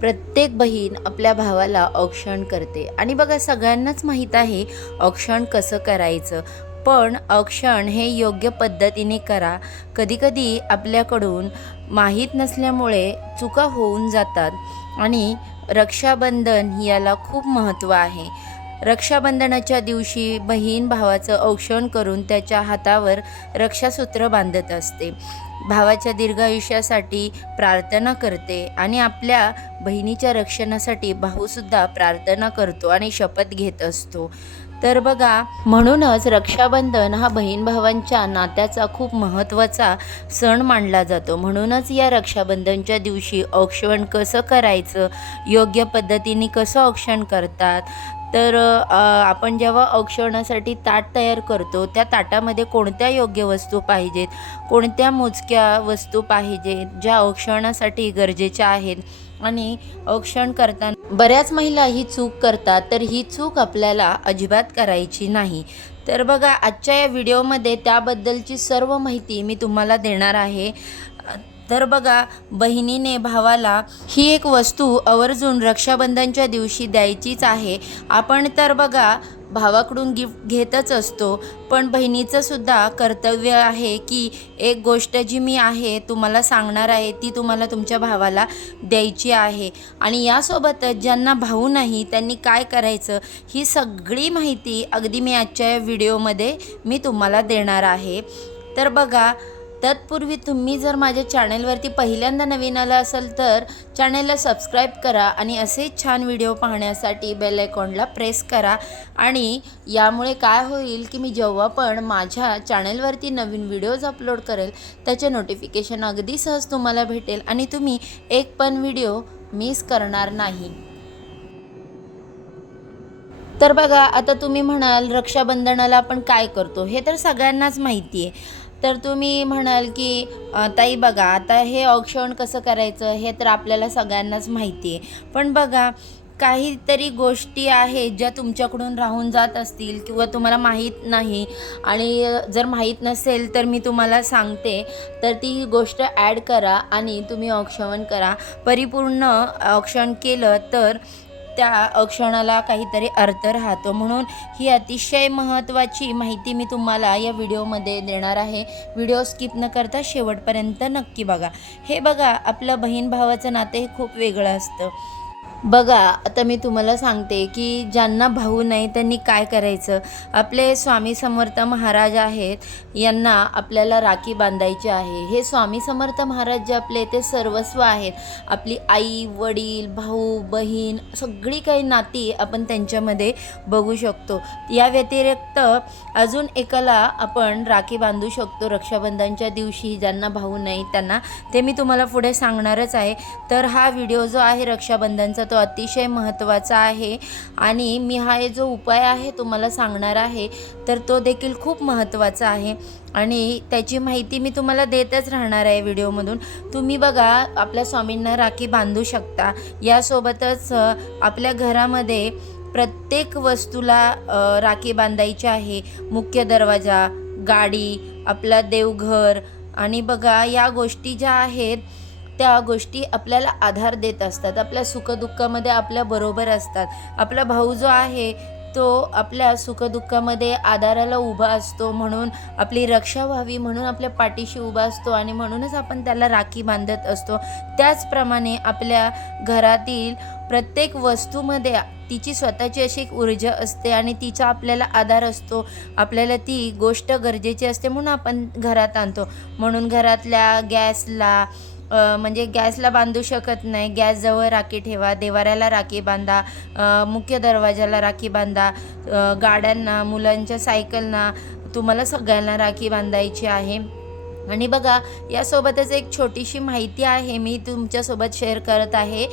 प्रत्येक बहीण आपल्या भावाला औक्षण करते. आणि बघा सगळ्यांनाच माहीत आहे औक्षण कसं करायचं. पण औक्षण हे योग्य पद्धतीने करा. कधीकधी आपल्याकडून माहीत नसल्यामुळे चुका होऊन जातात आणि रक्षाबंधन याला खूप महत्त्व आहे. रक्षाबंधनाच्या दिवशी बहीण भावाचं औक्षण करून त्याच्या हातावर रक्षासूत्र बांधत असते. भावाच्या दीर्घायुष्यासाठी प्रार्थना करते आणि आपल्या बहिणीच्या रक्षणासाठी भाऊसुद्धा प्रार्थना करतो आणि शपथ घेत असतो. तर बघा म्हणूनच रक्षाबंधन हा बहीण भावांच्या नात्याचा खूप महत्त्वाचा सण मानला जातो. म्हणूनच या रक्षाबंधनच्या दिवशी औक्षण कसं करायचं? योग्य पद्धतीने कसं औक्षण करतात? तर आपण जेव्हा औक्षणासाठी ताट तयार करतो त्या ताटामध्ये कोणत्या योग्य वस्तू पाहिजेत? कोणत्या मोजक्या वस्तू पाहिजेत ज्या औक्षणासाठी गरजेच्या आहेत? आणि औक्षण करताना बऱ्याच महिला ही चूक करतात तर ही चूक आपल्याला अजिबात करायची नाही. तर बघा आजच्या या व्हिडिओमध्ये त्याबद्दलची सर्व माहिती मी तुम्हाला देणार आहे. तर बघा बहिणीने भावाला ही एक वस्तू आवर्जून रक्षाबंधनच्या दिवशी द्यायचीच आहे. आपण तर बघा भावाकडून गिफ्ट घेतच असतो पण बहिणीचं सुद्धा कर्तव्य आहे की एक गोष्ट जी मी आहे तुम्हाला सांगणार आहे ती तुम्हाला तुमच्या भावाला द्यायची आहे. आणि यासोबतच ज्यांना भाऊ नाही त्यांनी काय करायचं ही सगळी माहिती अगदी मी आजच्या या व्हिडिओमध्ये मी तुम्हाला देणार आहे. तर बघा तत्पूर्वी तुम्ही जर माझ्या चॅनलवरती पहिल्यांदा नवीन आला असाल तर चॅनेलला सबस्क्राईब करा आणि असेच छान व्हिडिओ पाहण्यासाठी बेल आयकॉनला प्रेस करा. आणि यामुळे काय होईल की मी जेव्हा पण माझ्या चॅनलवरती नवीन व्हिडिओज अपलोड करेल त्याचे नोटिफिकेशन अगदी सहज तुम्हाला भेटेल आणि तुम्ही एक पण व्हिडिओ मिस करणार नाही. तर बघा आता तुम्ही म्हणाल रक्षाबंधनाला आपण काय करतो हे तर सगळ्यांनाच माहिती आहे तर तुम्ही म्हणाल की ताई बघा आता हे औक्षण कसं करायचं हे तर आपल्याला सगळ्यांनाच माहिती आहे. पण बघा काहीतरी गोष्टी आहेत ज्या तुमच्याकडून राहून जात असतील किंवा तुम्हाला माहीत नाही आणि जर माहीत नसेल तर मी तुम्हाला सांगते. तर ती गोष्ट ॲड करा आणि तुम्ही औक्षण करा. परिपूर्ण औक्षण केलं तर त्या औक्षणाला काहीतरी अर्थ राहतो. म्हणून ही अतिशय महत्त्वाची माहिती मी तुम्हाला या व्हिडिओमध्ये देणार आहे. व्हिडिओ स्किप न करता शेवटपर्यंत नक्की बघा. हे बघा आपलं बहीण भावाचं नातं हे खूप वेगळं असतं. बघा आता मी तुम्हाला सांगते की ज्यांना भाऊ नाही त्यांनी काय करायचं? आपले स्वामी समर्थ महाराज आहेत यांना आपल्याला राखी बांधायची आहे. हे स्वामी समर्थ महाराज जे आपले ते सर्वस्व आहेत. आपली आई वडील भाऊ बहीण सगळी काही नाती आपण त्यांच्यामध्ये बघू शकतो. या व्यतिरिक्त अजून एकाला आपण राखी बांधू शकतो रक्षाबंधनच्या दिवशी. ज्यांना भाऊ नाही त्यांना ते मी तुम्हाला पुढे सांगणारच आहे. तर हा व्हिडिओ जो आहे रक्षाबंधनचा तो अतिशय महत्त्वाचा आहे. आणि मी हा जो उपाय आहे तुम्हाला सांगणार आहे तर तो देखील खूप महत्त्वाचा आहे. आणि त्याची माहिती मी तुम्हाला देतच राहणार आहे व्हिडिओमधून. तुम्ही बघा आपल्या स्वामींना राखी बांधू शकता. यासोबतच आपल्या घरामध्ये प्रत्येक वस्तूला राखी बांधायची आहे. मुख्य दरवाजा गाडी आपला देवघर. आणि बघा या गोष्टी ज्या आहेत त्या गोष्टी आपल्याला आधार देत असतात. आपल्या सुखदुःखामध्ये आपल्या बरोबर असतात. आपला भाऊ जो आहे तो आपल्या सुखदुःखामध्ये आधाराला उभा असतो. म्हणून आपली रक्षा व्हावी म्हणून आपल्या पाठीशी उभा असतो आणि म्हणूनच आपण त्याला राखी बांधत असतो. त्याचप्रमाणे आपल्या घरातील प्रत्येक वस्तूमध्ये तिची स्वतःची अशी एक ऊर्जा असते आणि तिचा आपल्याला आधार असतो. आपल्याला ती गोष्ट गरजेची असते म्हणून आपण घरात आणतो. म्हणून घरातल्या गॅसला म्हणजे गॅसला बांधू शकत नाही. गॅसजवळ राखी ठेवा. देवाऱ्याला राखी बांधा. मुख्य दरवाजाला राखी बांधा. गाड्यांना मुलांच्या सायकलना तुम्हाला सगळ्यांना राखी बांधायची आहे. आणि बघा यासोबतच एक छोटीशी माहिती आहे मी तुमच्यासोबत शेअर करत आहे.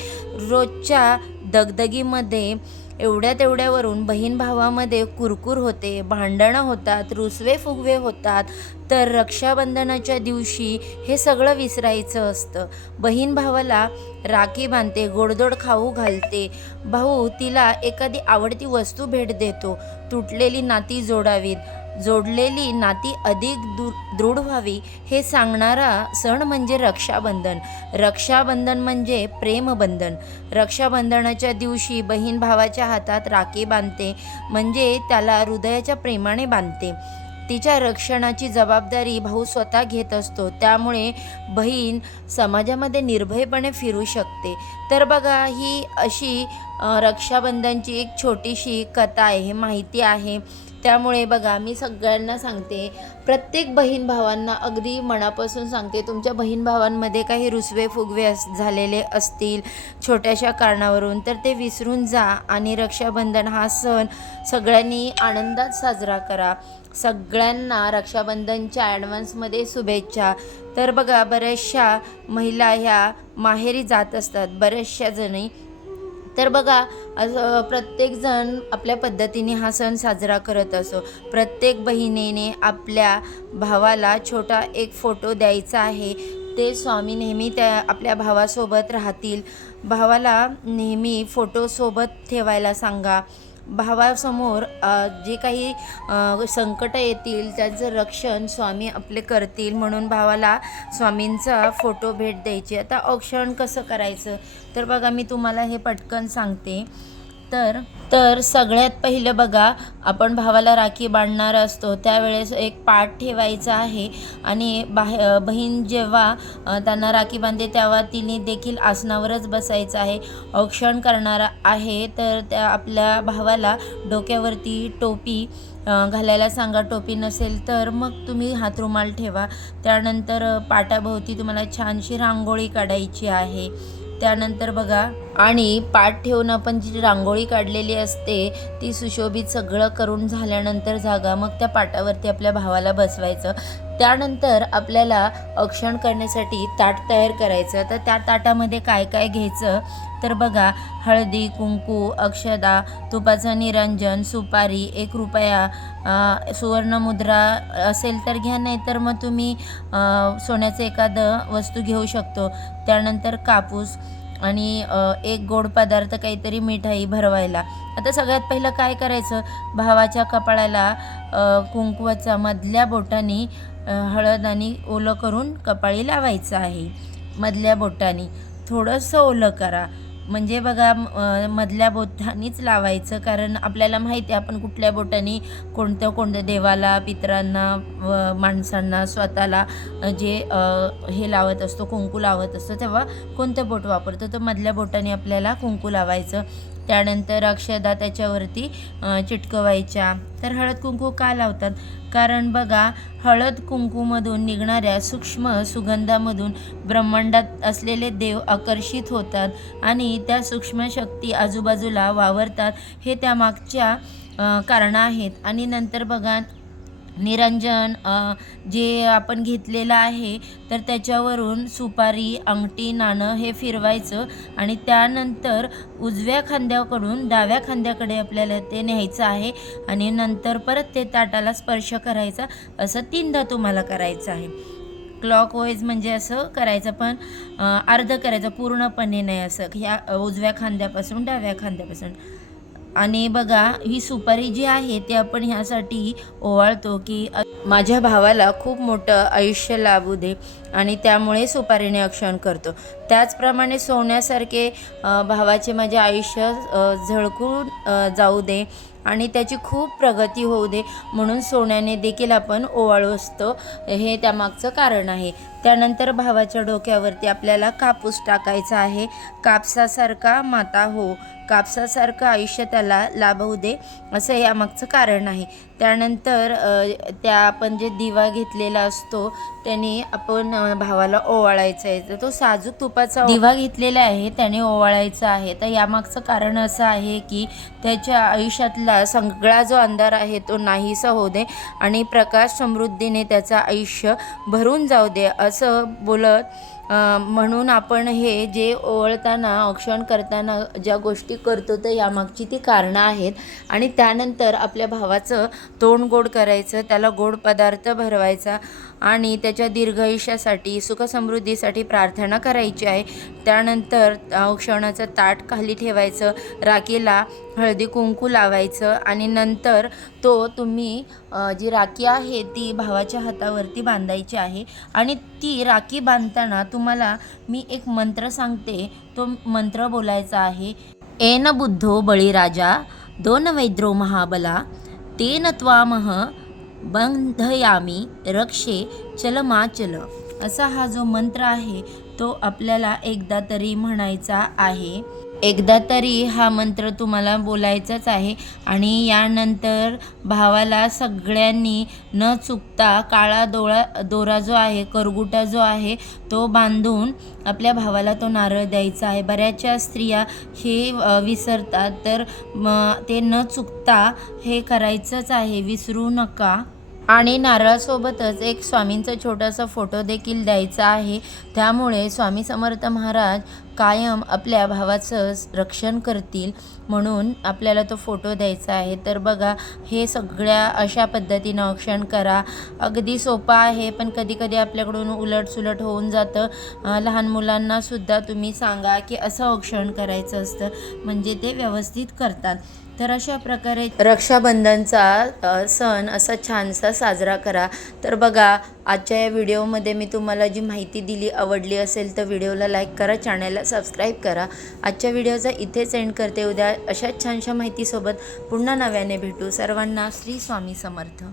रोजच्या दगदगीमध्ये एवढ्या तेवढ्यावरून बहीण भावामध्ये कुरकुर होते भांडणं होतात रुसवे फुगवे होतात. तर रक्षाबंधनाच्या दिवशी हे सगळं विसरायचं असतं. बहीण भावाला राखी बांधते गोडदोड खाऊ घालते. भाऊ तिला एखादी आवडती वस्तू भेट देतो. तुटलेली नाती जोडावीत. जोडलेली नाती अधिक दु दृढ व्हावी हे सांगणारा सण म्हणजे रक्षाबंधन. रक्षाबंधन म्हणजे प्रेमबंधन. रक्षाबंधनाच्या दिवशी बहीण भावाच्या हातात राखी बांधते म्हणजे त्याला हृदयाच्या प्रेमाने बांधते. तिच्या रक्षणाची जबाबदारी भाऊ स्वतः घेत असतो त्यामुळे बहीण समाजामध्ये निर्भयपणे फिरू शकते. तर बघा ही अशी रक्षाबंधनची एक छोटीशी कथा आहे माहिती आहे. त्यामुळे बघा मी सगळ्यांना सांगते प्रत्येक बहीण भावांना अगदी मनापासून सांगते तुमच्या बहीण भावांमध्ये काही रुसवे फुगवे अस झालेले असतील छोट्याशा कारणावरून तर ते विसरून जा आणि रक्षाबंधन हा सण सगळ्यांनी आनंदात साजरा करा. सगळ्यांना रक्षाबंधनच्या ॲडव्हान्समध्ये शुभेच्छा. तर बघा बऱ्याचशा महिला ह्या माहेरी जात असतात बऱ्याचशा जणी. तर बघा असं प्रत्येकजण आपल्या पद्धतीने हा सण साजरा करत असो. प्रत्येक बहिणीने आपल्या भावाला छोटा एक फोटो द्यायचा आहे. ते स्वामी नेहमी त्या आपल्या भावासोबत राहतील. भावाला नेहमी फोटोसोबत ठेवायला सांगा. भावासमोर जे काही संकटं येतील त्यांचं रक्षण स्वामी आपले करतील म्हणून भावाला स्वामींचा फोटो भेट द्यायची. आता औक्षण कसं करायचं? तर बघा मी तुम्हाला हे पटकन सांगते. तर तर सगळ्यात पहिलं बघा आपण भावाला राखी बांधणार असतो. त्यावेळेस एक पाठ ठेवायचा आहे. आणि बाहे बहीण जेव्हा त्यांना राखी बांधते तेव्हा तिने देखील आसनावरच बसायचं आहे. औक्षण करणार आहे. तर त्या आपल्या भावाला डोक्यावरती टोपी घालायला सांगा. टोपी नसेल तर मग तुम्ही हातरुमाल ठेवा. त्यानंतर पाटाभोवती तुम्हाला छानशी रांगोळी काढायची आहे. त्यानंतर बघा आणि पाठ ठेवून आपण जी रांगोळी काढलेली असते ती सुशोभित सगळं करून झाल्यानंतर जागा मग त्या पाटावरती आपल्या भावाला बसवायचं. त्यानंतर आपल्याला अक्षण करण्यासाठी ताट तयार करायचं. तर त्या ताटामध्ये काय काय घ्यायचं? तर बघा हळदी कुंकू अक्षदा तुपाचं निरंजन सुपारी एक रुपया सुवर्णमुद्रा असेल तर घ्या नाही तर मग तुम्ही सोन्याचं एखादं वस्तू घेऊ शकतो. त्यानंतर कापूस आणि एक गोड पदार्थ काहीतरी मिठाई भरवायला. आता सगळ्यात पहिलं काय करायचं? भावाच्या कपाळाला कुंकवाच्या मधल्या बोटाने हळद आणि ओलं करून कपाळी लावायचं आहे. मधल्या बोटाने. थोडंसं ओलं करा. म्हणजे बघा मधल्या बोटानीच लावायचं. कारण आपल्याला माहिती आहे आपण कुठल्या बोटाने कोणत्या कोणत्या देवाला पितरांना व माणसांना स्वतःला जे हे लावत असतो कुंकू लावत असतो तेव्हा कोणतं बोट वापरतो? तर मधल्या बोटाने आपल्याला कुंकू लावायचं. त्यानंतर अक्षदा त्याच्यावरती चिटकवायच्या. तर हळद कुंकू का लावतात? कारण बघा हळद कुंकूमधून निघणाऱ्या सूक्ष्म सुगंधामधून ब्रह्मांडात असलेले देव आकर्षित होतात आणि त्या सूक्ष्म शक्ती आजूबाजूला वावरतात. हे त्यामागच्या कारणं आहेत आणि नंतर बघा निरंजन जे आपण घेतलेलं आहे तर त्याच्यावरून सुपारी अंगठी नाणं हे फिरवायचं आणि त्यानंतर उजव्या खांद्याकडून डाव्या खांद्याकडे आपल्याला ते न्यायचं आहे आणि नंतर परत ते ताटाला स्पर्श करायचा असं तीनदा तुम्हाला करायचं आहे. क्लॉक वाईज म्हणजे असं करायचं पण अर्ध करायचं पूर्णपणे नाही असं. ह्या उजव्या खांद्यापासून डाव्या खांद्यापासून. आणि बघा ही सुपारी जी आहे ती आपण ह्यासाठी ओवाळतो की माझ्या भावाला खूप मोठं आयुष्य लाभू दे. आणि त्यामुळे सुपारीने अक्षण करतो. त्याचप्रमाणे सोन्यासारखे भावाचे माझे आयुष्य झळकून जाऊ दे आणि त्याची खूप प्रगती होऊ दे म्हणून सोन्याने देखील आपण ओवाळू असतो. हे त्यामागचं कारण आहे. त्यानंतर भावाच्या डोक्यावरती आपल्याला कापूस टाकायचा आहे. कापसासारखा माता हो. कापसासारखं आयुष्य त्याला लाभवू दे असं यामागचं कारण आहे. त्यानंतर त्या आपण जे दिवा घेतलेला असतो त्याने आपण भावाला ओवाळायचा आहे. तर तो साजूक तुपाचा दिवा घेतलेला आहे त्याने ओवाळायचा आहे. तर यामागचं कारण असं आहे की त्याच्या आयुष्यातला सगळा जो अंधार आहे तो नाहीसा होऊ दे आणि प्रकाश समृद्धीने त्याचं आयुष्य भरून जाऊ दे असं बोलत म्हणून आपण हे जे ओवळताना औक्षण करताना ज्या गोष्टी करतो तर यामागची ती कारणं आहेत. आणि त्यानंतर आपल्या भावाचं तोंड गोड करायचं त्याला गोड पदार्थ भरवायचा आणि त्याच्या दीर्घायुष्यासाठी सुखसमृद्धीसाठी प्रार्थना करायची आहे. त्यानंतर औक्षणाचं ताट खाली ठेवायचं राखीला हळदी कुंकू लावायचं आणि नंतर तो तुम्ही जी राखी आहे ती भावाच्या हातावरती बांधायची आहे आणि ती राखी बांधताना तुम्हाला मी एक मंत्र सांगते. तो मंत्र बोलायचा आहे एन बुद्धो बळीराजा दोन वैद्रो महाबला तेन त्वामह बंधयामी रक्षे चल मा चल. असा हा जो मंत्र आहे तो आपल्याला एकदा तरी म्हणायचा आहे. एकदा तरी हा मंत्र तुम्हाला बोलायचाच आहे. आणि यानंतर भावाला सगळ्यांनी न चुकता काळा दोळा दोरा जो आहे करगुटा जो आहे तो बांधून आपल्या भावाला तो नारळ द्यायचा आहे. बऱ्याचशा स्त्रिया हे विसरतात. तर ते न चुकता हे करायचंच आहे. विसरू नका. आणि नारळासोबतच एक स्वामींचा छोटासा फोटो देखील द्यायचा आहे. त्यामुळे स्वामी समर्थ महाराज कायम आपल्या भावाचं रक्षण करतील म्हणून आपल्याला तो फोटो द्यायचा आहे. तर बघा हे सगळ्या अशा पद्धतीनं औक्षण करा. अगदी सोपं आहे पण कधीकधी आपल्याकडून उलटसुलट होऊन जातं. लहान मुलांनासुद्धा तुम्ही सांगा की असं औक्षण करायचं असतं म्हणजे ते व्यवस्थित करतात. तर अशा प्रकारे रक्षाबंधनचा सण असा छानसा साजरा करा. तर बघा आजच्या या व्हिडिओमध्ये मी तुम्हाला जी माहिती दिली आवडली असेल तर व्हिडिओला लाईक करा चॅनलला सबस्क्राईब करा. आजच्या व्हिडिओचा इथेच एंड करते. उद्या अशाच छानशा माहितीसोबत पुन्हा नव्याने भेटू. सर्वांना श्री स्वामी समर्थ.